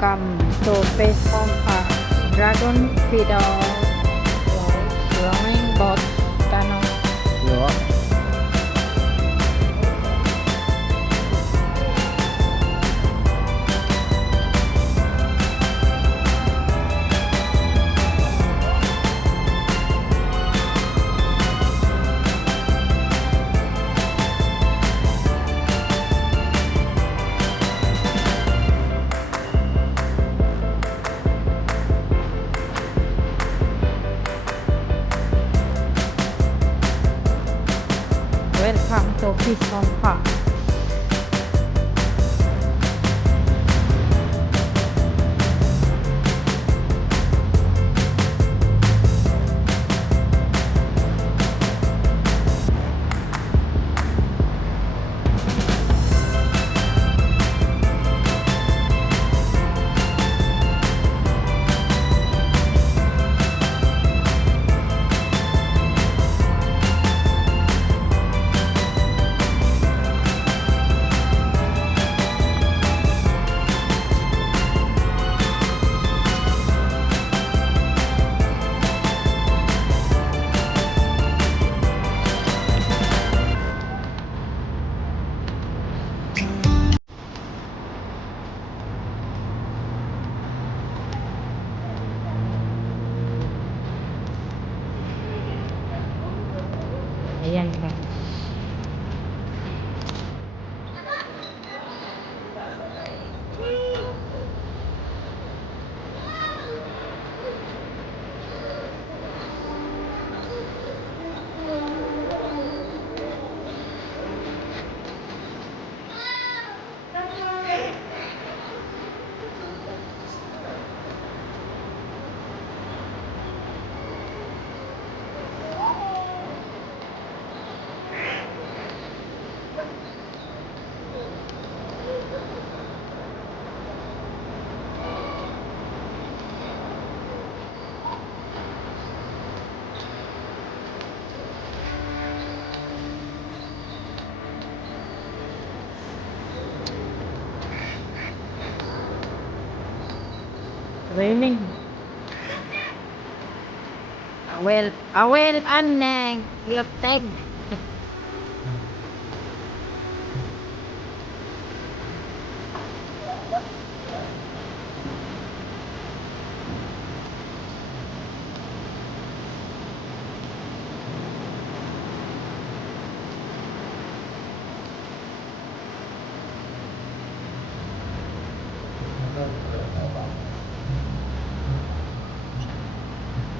Welcome to Face Home Park. Dragon Fiddle Rowing Boat Canoe. Ja. Welcome to Face Home Park. Ayan guys. Raining. Awel aneng yuteg.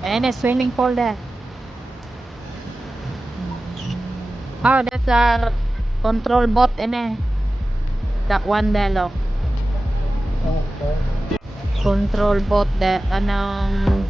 And a swimming pool there. Oh, that's a control boat in there. That one there, look. Control boat there. Anong...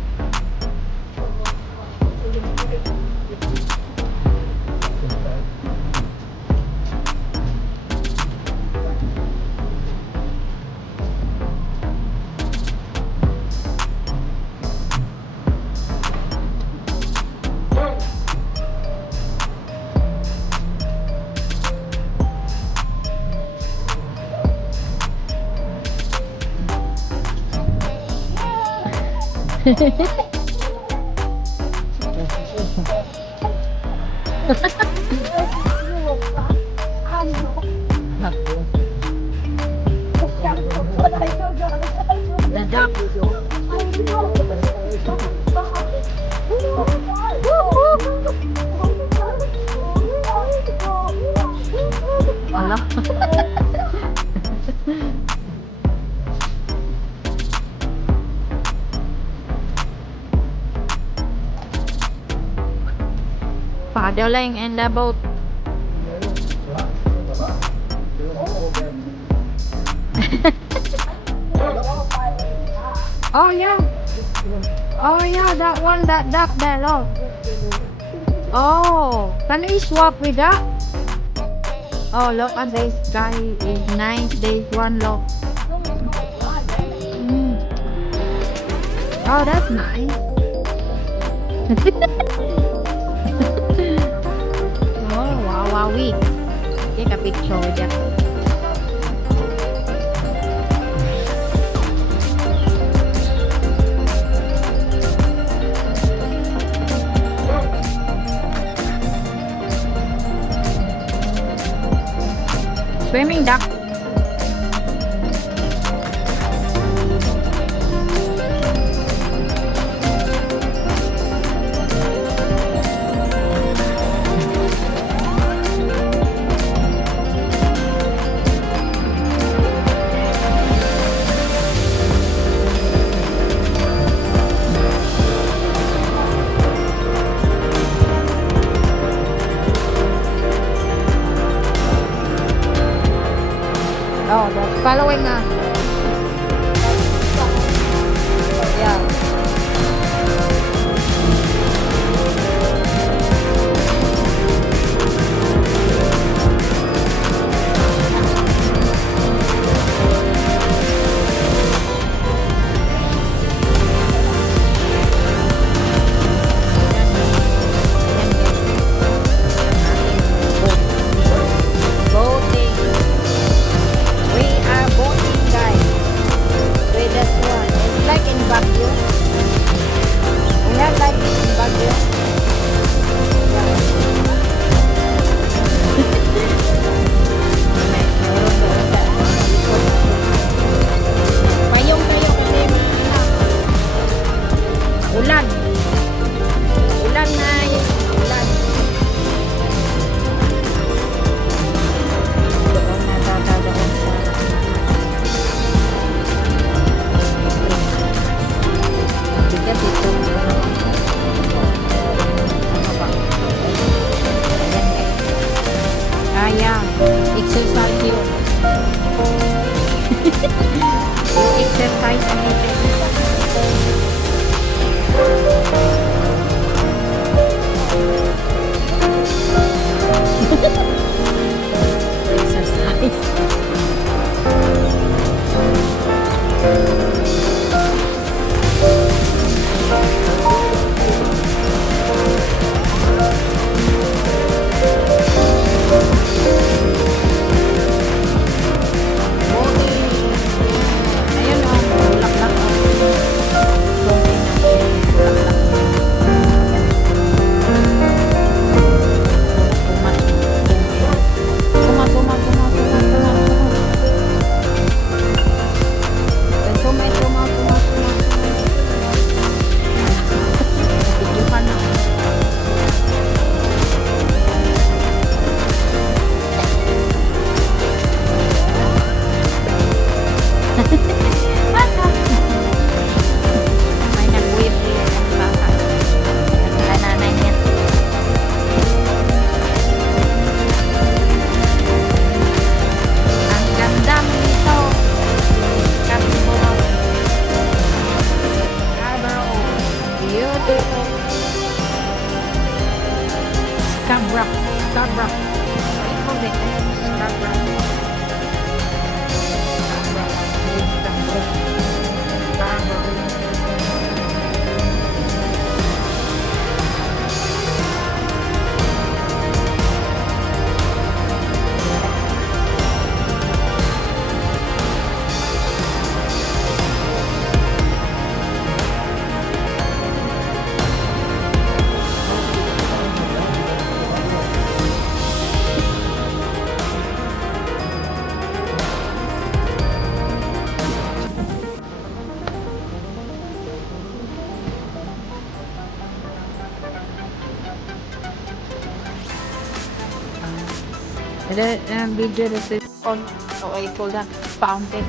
Dadak. Alah. Paddling in the boat. Oh yeah. Oh yeah, that one, that duck there, look. Oh, can we swap with that? Oh, look at this guy is nice. This one, look. Oh, that's nice. Oh, wow, wow, we take a picture with that. Swimming duck. Oh, that's following us. Yeah. Boating. We are boating, guys. With this one. It's like in Baguio. We have like this in Baguio. Payong kayo kasi ulan. Ulan na yun. Ulan. Doon natatagaan sa bigat dito. Ano ba? Ayan, exercise yun. Yung exercise ang ito. Exercise. Ayun o, bulaklak o. May nag-wave ang baka. Nanay niya. Ang ganda nito. Scarborough. Scarborough. Beautiful. Scarborough. Scarborough. What do you call it? Scarborough. The video that is on, oh, I call that fountain.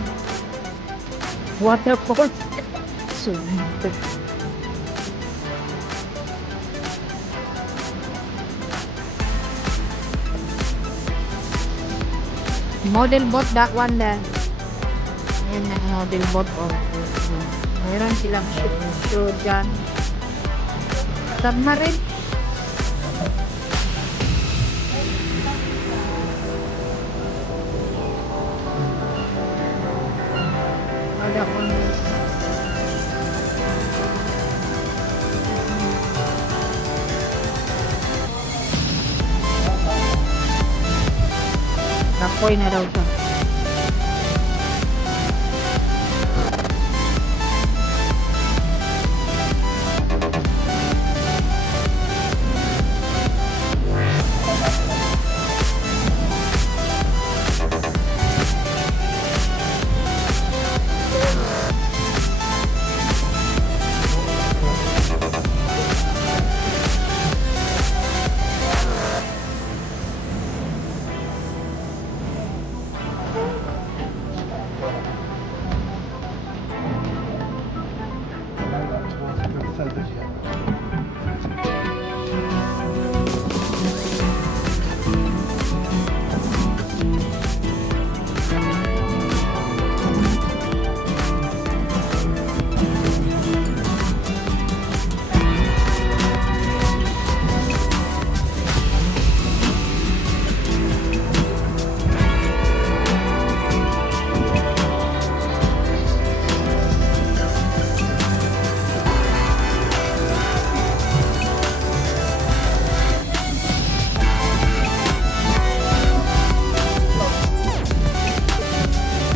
Waterfall. So, model boat, that one there. Yan ang model boat. Oh. Meron silang show dyan. Submarine. Ada on. Napoy na daw siya.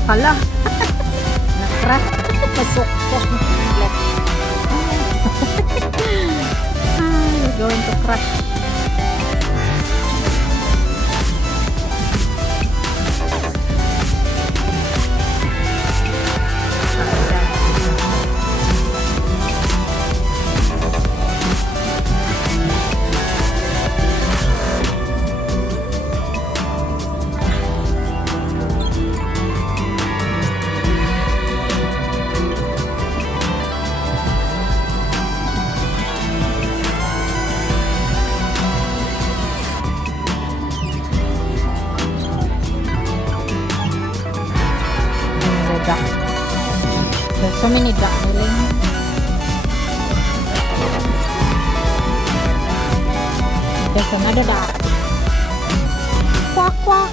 Hala. Nakrak. Masukok. You're going to crash. Duck. There's so many duck nailing. There's another duck. Quack quack.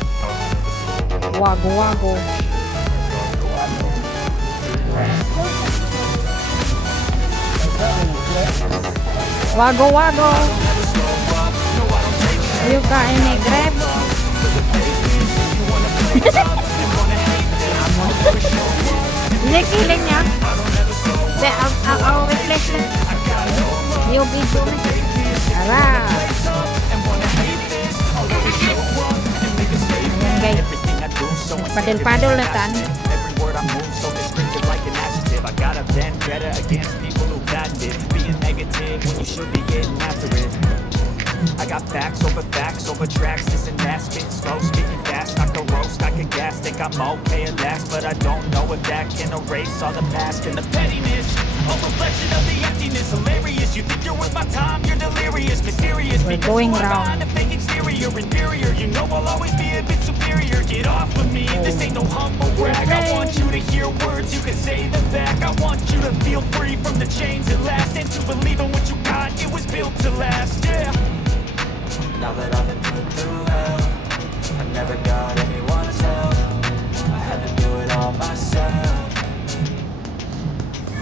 Wago wago. Wago wago. You got any grab? Ini killing niya. I'll replace it. Yung video na. Ala. Ayan guys. Padel-padel na tan. I got a vendetta against people who patent it. Being negative when you should be getting after it. I got facts over tracks. This and that, spitting slow, spitting fast. I can roast, I can gas. Think I'm okay at last, but I don't know if that can erase all the past and the pettiness. A reflection of the emptiness, hilarious. You think you're worth my time, you're delirious, mysterious. We're going round. A fake exterior, inferior. You know I'll always be a bit superior. Get off of me, this ain't no humble brag. I want you to hear words, you can say them back. I want you to feel free from the chains that last, and to believe in what you got, it was built to last, yeah. Now that I've been put through hell, I never got anyone's help. I had to do it all myself.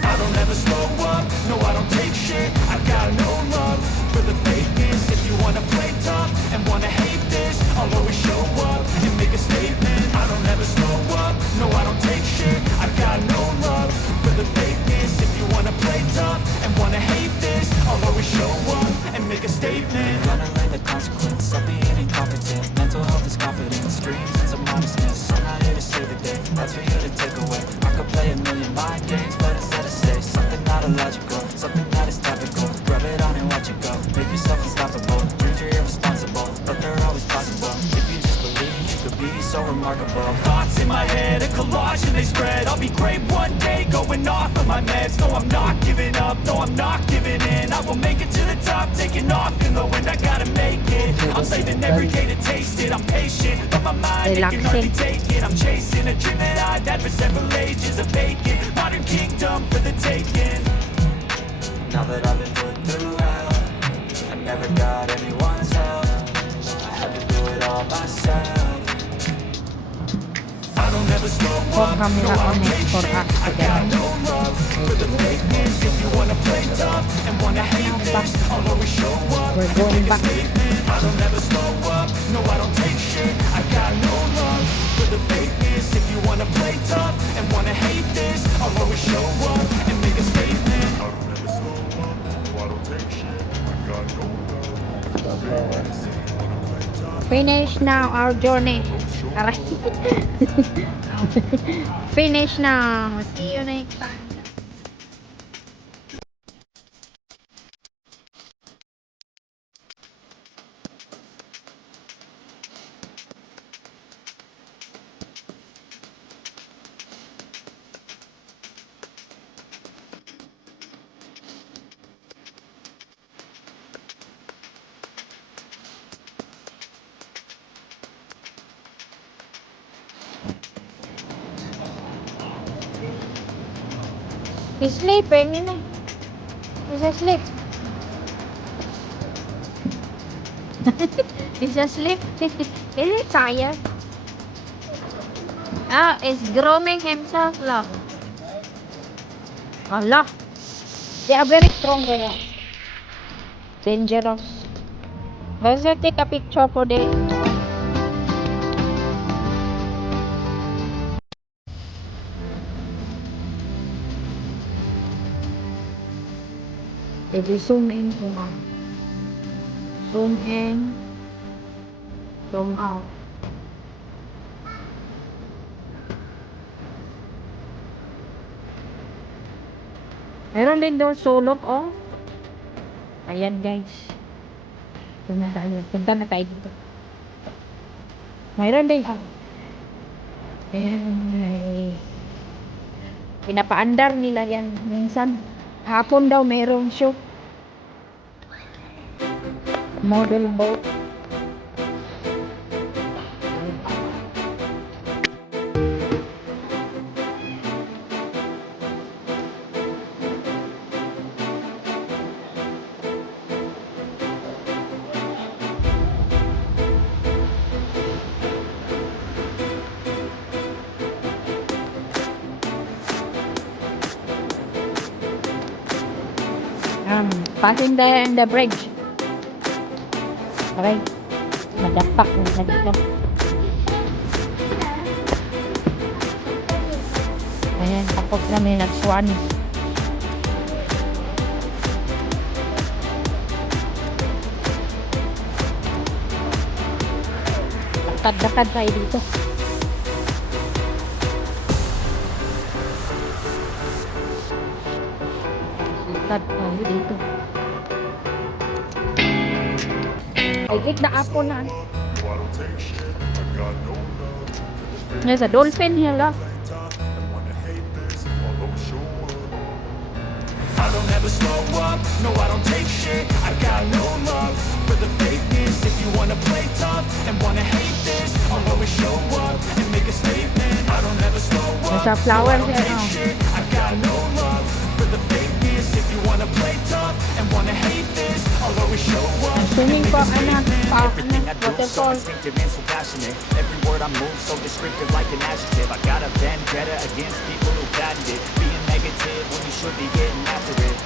I don't ever slow up, no I don't take shit. I got no love for the fakeness. If you wanna play tough and wanna hate this, I'll always show up and make a statement. I don't ever slow up, no I don't take shit. I got no love for the fakeness. If you wanna play tough and wanna hate this, I'll always show up and make a statement. Gonna learn the consequence of being incompetent. Mental health is confidence, dreams and some honestness. I'm not here to save the day, that's for you to take away. I could play a million mind games, but instead I say something not illogical, something that is topical. Rub it on and watch it go. Make yourself unstoppable. Dreams are irresponsible, but they're always possible. If you just believe, you could be so remarkable. Thoughts in my head, a collage and they spread. I'll be great one day, going off of my meds. No, I'm not giving up, no, I'm not giving in. I will make it to the top, taking off in the wind. I gotta make it. I'm saving every day to taste it. I'm patient, but my mind it can hardly take it. I'm chasing a dream that I've had for several ages. A vacant modern kingdom for the taking. Now that I've been put through hell, I never got anyone's help. I had to do it all myself. I don't ever slow For up, camera on next for us together. no love for the fakeness. If you wanna play tough and wanna hate this, I'll always show up. We're going back. I don't ever slow up, no I don't take shit. I got no love for the fakeness. If you wanna play tough and wanna hate this, I'll always show up and make a statement. I don't ever slow up, no I don't take shit. I got no love for the fakeness. If you wanna play tough. Finish now our journey. Aray. Finish now. See you next time. He's sleeping, yun eh. He's asleep. He's asleep. Is he tired? Ah, he's grooming himself, lah. Allah. They are very strong, kaya. Dangerous. Let's take a picture for the I-zoom in ko nga. Zoom in. Zoom out. Meron din doon sulok, oh. Ayan, guys. Punta na tayo dito. Mayroon din. Ayan. Pinapaandar nila yan. Minsan, hapon daw mayroong show. Model boat. Passing the bridge. Okay. Madapak na dito. Ayan, tapos namin nag-swan. Lakad-lakad tayo dito. Lakad tayo dito. Ay, na apo na. There's a dolphin here, look. I don't ever slow up, no I don't take shit. I got no love for the fakeness. If you wanna play tough and wanna hate this, I'll always show up and make a statement. I don't ever slow up, There's a flower no I don't here, take oh. shit. I got no love for the fakeness. If you wanna play tough and wanna hate this, I'll always show up. Swimming po, anak. Everything I do so Waterfall. instinctive and so passionate. Every word I move so descriptive like an adjective. I got a vendetta against people who patent it. Being negative when you should be getting after it.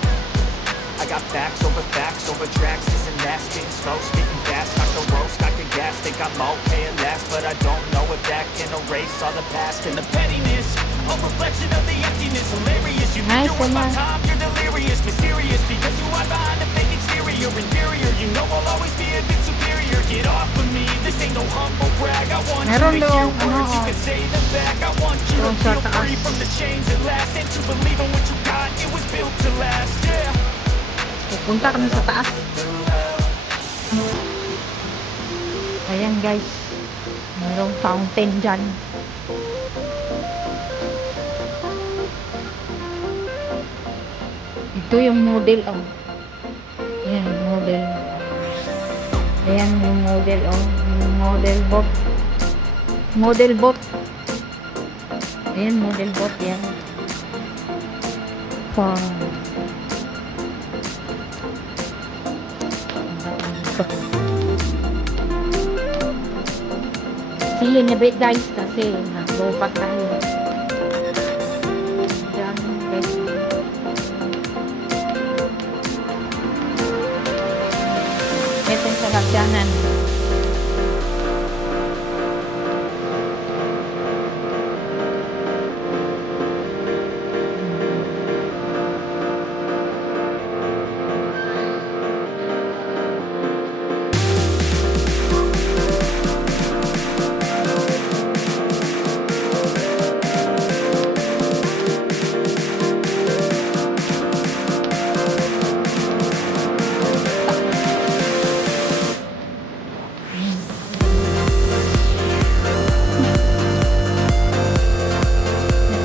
I got facts over tracks. This and that, spitting slow, speaking fast. Got the roast, got the gas. Think I'm okay at last, but I don't know if that can erase all the past and the pettiness. A reflection of the emptiness. Hilarious, you think Nice you're worth my one. time. You're delirious, mysterious because you hide behind a fake exterior. Inferior, you know I'll always be a bit superior. Get off of me, this ain't no humble brag. I want Meron you to hear doon, words, you ano, can say them back. I want you to doon sa feel taas. free from the chains that last and to believe in what you got. It was built to last, yeah. Pupunta kami sa taas. Ayan, guys. Mayroong fountain dyan. Ito yung model, oh. Ayan, model. Ayan yung model, oh. Yung model boat. Model boat. Ayan, model boat, yan. So, see you in a bit, guys, kasi naglupat tayo. Diyan, guys. Ito yung salakyanan.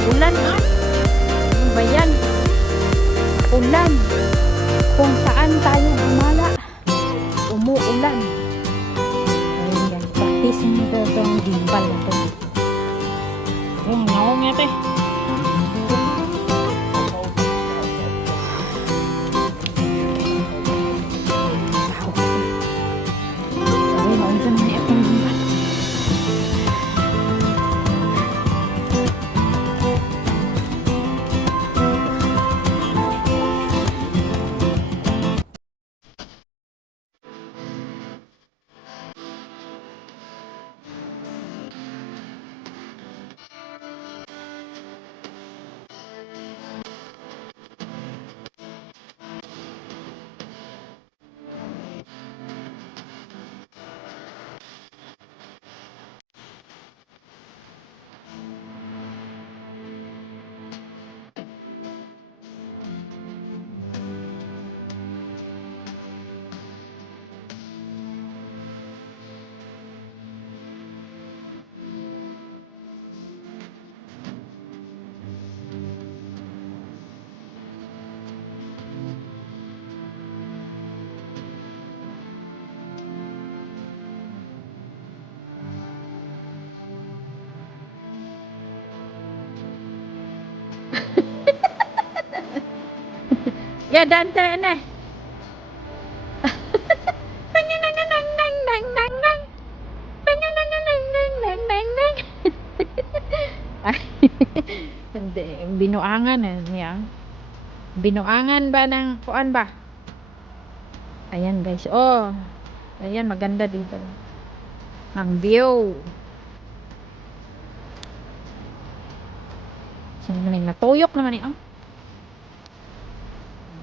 Ulan, ah. Ano ba yan? Ulan. Kung saan tayo gumala, umuulan. Ayun, yan. Practice nito itong gimbal na ito. Yung naong yate. Ay, naong sa mga itong gimbal. Ya, dante na. Hindi, binuangan niya. Binuangan ba ng kuan ba? Ayan guys, oh. Ayan, maganda dito. Ang view. Sinaling natuyok naman eh, oh.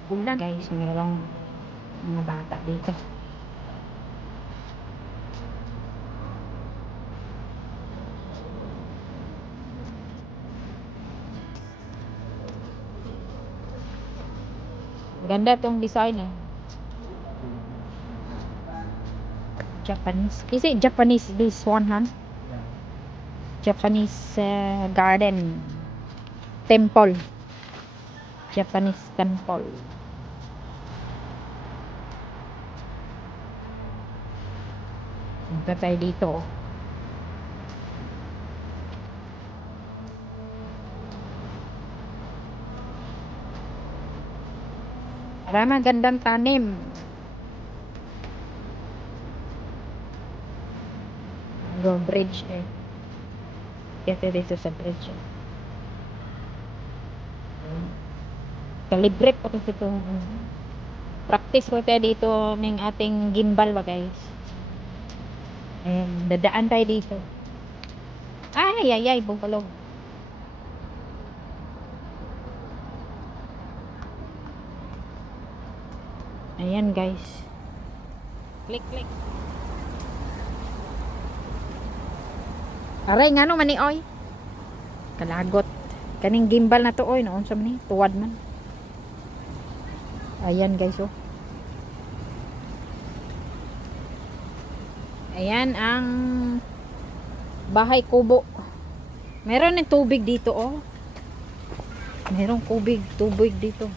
Bulan guys, mayroong mga bata dito. Ganda tong design eh. Japanese. Is it Japanese this one, huh? Japanese garden. Temple. Japanese temple. Punta tayo dito. Maraming gandang tanim. Go bridge eh. Kaya dito sa bridge eh. Kalibre po kasi ito. Practice ko tayo dito ng ating gimbal ba guys. Ayan, dadaan tayo dito. Ay, bungkalog. Ayan guys. Click. Aray nga no mani oy. Kalagot. Kaning gimbal na to oy noon sa man tuwad man. Ayan guys oh. Ayan ang bahay kubo. Meron ng tubig dito oh. Merong tubig dito.